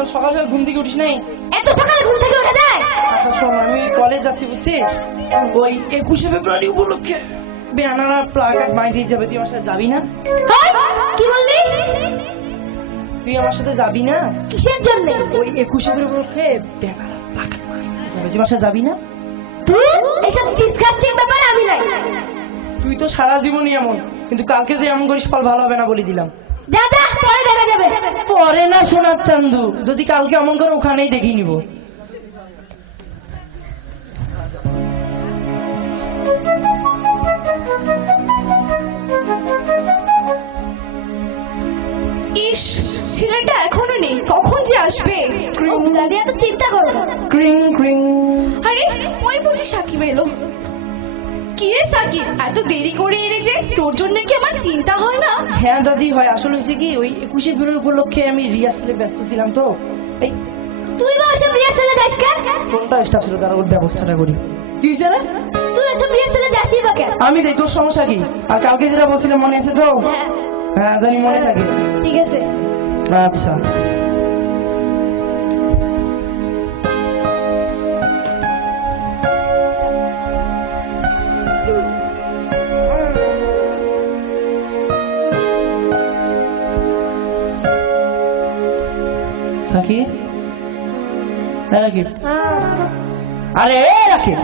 তোর সকাল সকাল ঘুম থেকে উঠিস নাই? এত সকালে ঘুম থেকে উঠে যায়? আচ্ছা শোন, আমি কলেজ যাচ্ছি বুঝছিস, ওই 21শে ফেব্রুয়ারি উপলক্ষে ব্যানার আর প্লাকার্ড বাঁধি দিয়ে যাবে। তুই আমার সাথে যাবি না? কি বললি? তুই আমার সাথে যাবি না? কিসের জন্য? ওই 21শে ফেব্রুয়ারি উপলক্ষে ব্যানার আর প্লাকার্ড বাঁধি দিয়ে যাবে। তুই আমার সাথে যাবি না? তুই এসব ডিসকাস্টিং ব্যাপার আমি নাই। তুই তো সারা জীবনই এমন, কিন্তু কালকে যে এমন করিস ফল ভালো হবে না বলে দিলাম। দাদা পরে দেখা যাবে। পরে না সোনার চান্দু, যদি কালকে এমন করে ওখানেই দেখিয়ে নিব। ইস, ছেলেটা এখনো নেই, কখন যে আসবে। দাদি এত চিন্তা করো না। ক্রিং ক্রিং। আরে ওই বুঝি সাকিব এলো। কি রে সাকিব, এত দেরি করে এলে যে? তোর জন্য কি আমার চিন্তা হয় না? হ্যাঁ দাদি হয়। আসলে হয়েছে কি, ওই 21শে ফেব্রুয়ারি উপলক্ষে আমি রিহার্সালে ব্যস্ত ছিলাম তো। এই তুই বা ওসব রিহার্সালে যাস কেন? কোনটা স্টাফ ছিল তার ওর ব্যবস্থাটা করি। কি হয়েছে রে? তুই ওসব রিহার্সালে যাসই বা কেন? আমি দেই, তোর সমস্যা কি? আর কালকে যেটা বলছিলাম মনে আছে তো? হ্যাঁ জানি, মনে থাকে। ঠিক আছে। আচ্ছা সাকিব, রাকিব, আরে রাকিব,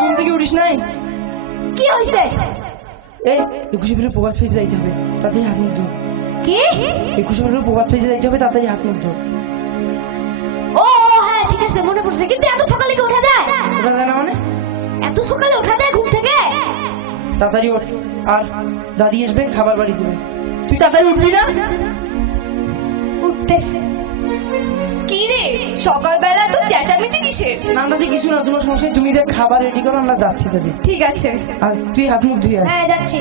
ঘুম থেকে উঠিস নাই? কি হয়েছে? এই 21শে ফেব্রুয়ারি প্রভাত ফেজে যাইতে হবে, তাড়াতাড়ি হাত মুখ ধো। কি? 21শে ফেব্রুয়ারি প্রভাত ফেজে যাইতে হবে, তাড়াতাড়ি হাত মুখ ধো। ও হ্যাঁ ঠিক আছে, মনে পড়ছে। কিন্তু এত সকালে কি ওঠা যায়? ওটা যায় না মানে? এত সকালে ওঠা যায় ঘুম থেকে? তাড়াতাড়ি ওঠ, আর দাদি আসবে খাবার বাড়ি দেবে। তুই তাড়াতাড়ি উঠবি না? উঠতেছে। কি রে সকালবেলা তো চেঁচামেচি কিসের? না দাদি কিছু না, তোমার সমস্যা নেই। তুমি দেখ খাবার রেডি করো, আমরা যাচ্ছি দাদি। ঠিক আছে। আর তুই হাত মুখ ধুয়ে আয়। হ্যাঁ যাচ্ছি।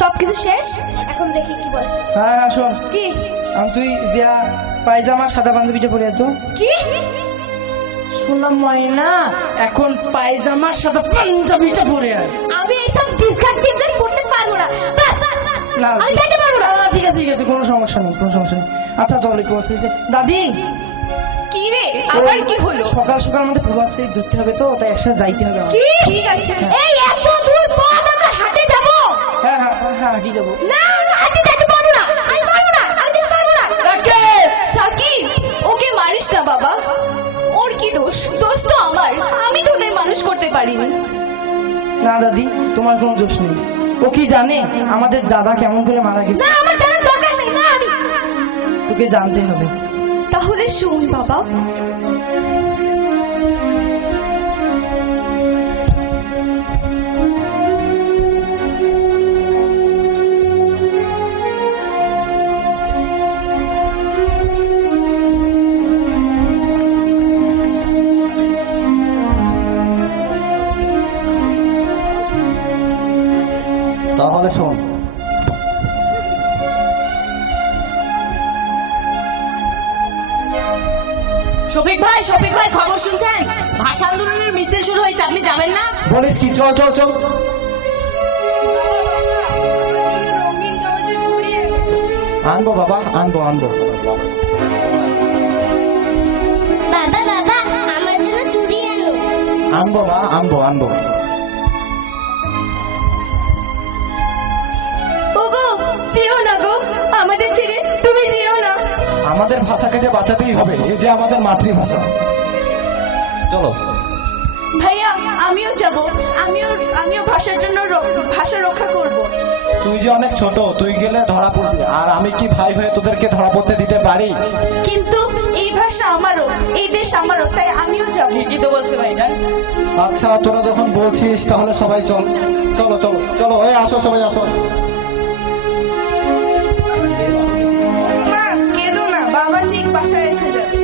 সবকিছু শেষ, এখন দেখি কি বলে। হ্যাঁ হ্যাঁ শোন, কি? তুই দেয়া পায়জামা সাদা পাঞ্জাবিটা পরে আয় তো। কি? শুনলাম ময়না, এখন পায়জামার সাথে পাঞ্জাবিটা পরে আয়। আমি এইসব ডিসকাস্টিং ড্রেস পরতে পারবো না। না আমি যাইতে পারবো না। ঠিক আছে ঠিক আছে, কোনো সমস্যা নেই, কোনো সমস্যা নেই। আচ্ছা চল একটু বলতে দাদি। কি রে আবার কি হলো? সকাল সকাল আমাদের প্রভাত ফেজ ধরতে হবে তো, তাই একসাথে যাইতে হবে। কি? ঠিক আছে। এই এত দূর পথ আমরা হাঁটে যাব? হ্যাঁ হ্যাঁ হ্যাঁ হাঁটি যাবো। না না হাঁটে যেতে পারবো না, আমি পারবো না, আমি যেতে পারবো না। সাকিব ওকে মারিস না বাবা, ওর কি দোষ? দোষ তো আমার, আমি তো ওদের মানুষ করতে পারিনি। না দাদি, তোমার কোনো দোষ নেই। ও কি জানে আমাদের দাদা কেমন করে মারা গেছে? না আমার জানার দরকার নেই। না আমি, তোকে জানতে হবে। তাহলে শোন বাবা, তাহলে শোন, শফিক ভাই খবর শুনছেন? ভাষা আন্দোলনের মিছিল শুরু হয়েছে, আপনি যাবেন না? বলিস কি? চল চল চল। আনবো বাবা, আনবো আনবো। দাদা দাদা আমার জন্য চুড়ি আনো। আনবো মা, আনবো আনবো। ওগো যেও না গো, আমাদের ছেড়ে তুমি যেও না। আমাদের ভাষাকে যে বাঁচাতেই হবে, এই যে আমাদের মাতৃভাষা। চলো ভাইয়া আমিও যাব, আমিও ভাষার জন্য ভাষা রক্ষা করব। তুই যে অনেক ছোট, তুই গেলে ধরা পড়বি, আর আমি কি ভাই হয়ে তোদেরকে ধরা পড়তে দিতে পারি? কিন্তু এই ভাষা আমারও, এই দেশ আমারও, তাই আমিও যাব। ঠিকই তো বলছে ভাইটা। আচ্ছা তোরা যখন বলছিস তাহলে সবাই চল। চলো চলো চলো, এই আসো সবাই আসো। মা কেঁদো না, বাবা ঠিক বাসায় এসে যাবে।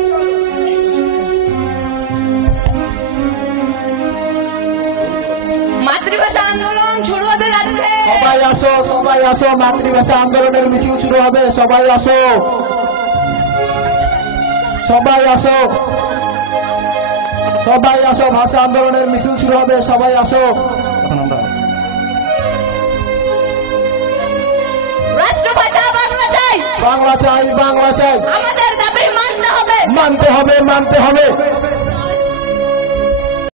মাতৃভাষা আন্দোলন শুরু হতে যাচ্ছে। সবাই আসো, সবাই আসো, মাতৃভাষা আন্দোলনের মিছিল শুরু হবে। সবাই আসো, সবাই আসো, সবাই আসো, ভাষা আন্দোলনের মিছিল শুরু হবে। সবাই আসো। বাংলা চাই, বাংলা চাই। আমাদের দাবি মানতে হবে। মানতে হবে, মানতে হবে।